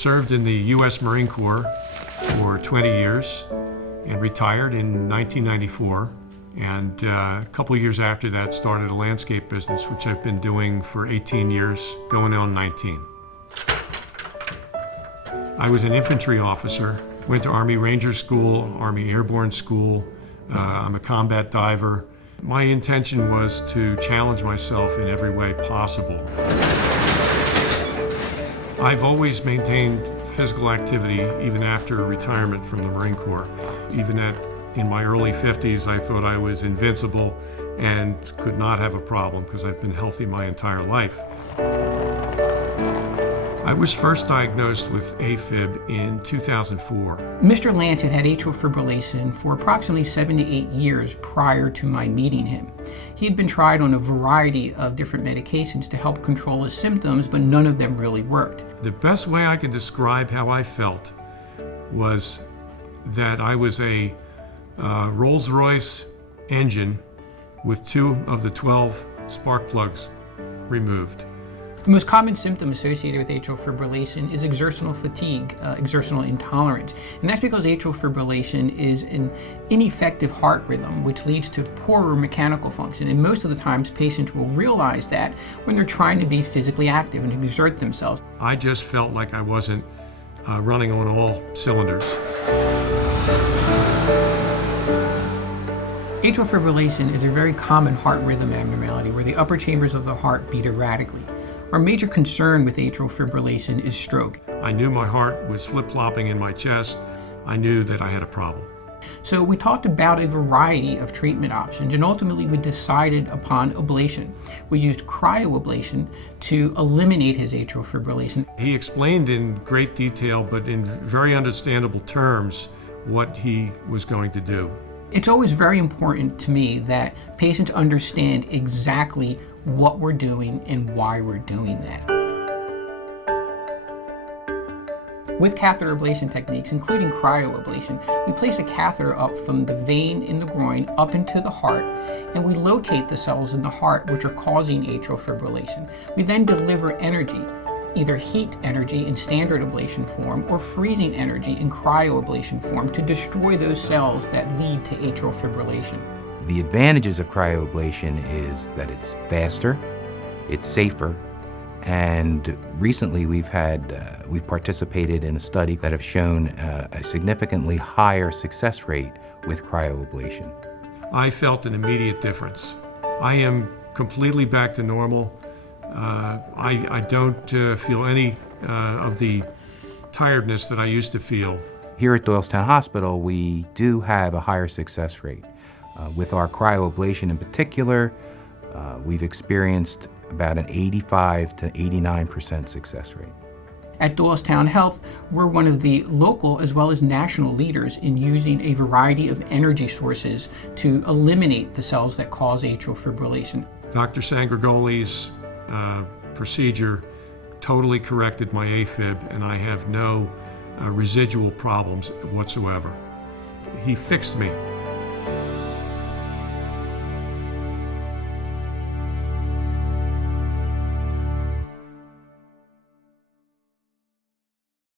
served in the U.S. Marine Corps for 20 years and retired in 1994. And a couple of years after that, started a landscape business, which I've been doing for 18 years, going on 19. I was an infantry officer, went to Army Ranger School, Army Airborne School. I'm a combat diver. My intention was to challenge myself in every way possible. I've always maintained physical activity even after retirement from the Marine Corps. Even in my early 50s, I thought I was invincible and could not have a problem because I've been healthy my entire life. I was first diagnosed with Afib in 2004. Mr. Lance had atrial fibrillation for approximately 7 to 8 years prior to my meeting him. He had been tried on a variety of different medications to help control his symptoms, but none of them really worked. The best way I could describe how I felt was that I was a Rolls-Royce engine with 2 of the 12 spark plugs removed. The most common symptom associated with atrial fibrillation is exertional fatigue, exertional intolerance. And that's because atrial fibrillation is an ineffective heart rhythm, which leads to poorer mechanical function. And most of the times, patients will realize that when they're trying to be physically active and exert themselves. I just felt like I wasn't running on all cylinders. Atrial fibrillation is a very common heart rhythm abnormality where the upper chambers of the heart beat erratically. Our major concern with atrial fibrillation is stroke. I knew my heart was flip-flopping in my chest. I knew that I had a problem. So we talked about a variety of treatment options, and ultimately we decided upon ablation. We used cryoablation to eliminate his atrial fibrillation. He explained in great detail, but in very understandable terms, what he was going to do. It's always very important to me that patients understand exactly what we're doing and why we're doing that. With catheter ablation techniques, including cryoablation, we place a catheter up from the vein in the groin up into the heart, and we locate the cells in the heart which are causing atrial fibrillation. We then deliver energy, either heat energy in standard ablation form or freezing energy in cryoablation form to destroy those cells that lead to atrial fibrillation. The advantages of cryoablation is that it's faster, it's safer, and recently we've participated in a study that have shown a significantly higher success rate with cryoablation. I felt an immediate difference. I am completely back to normal. I don't feel any of the tiredness that I used to feel. Here at Doylestown Hospital, we do have a higher success rate. With our cryoablation in particular, we've experienced about an 85 to 89% success rate. At Doylestown Health, we're one of the local as well as national leaders in using a variety of energy sources to eliminate the cells that cause atrial fibrillation. Dr. Sangrigoli's procedure totally corrected my Afib, and I have no residual problems whatsoever. He fixed me.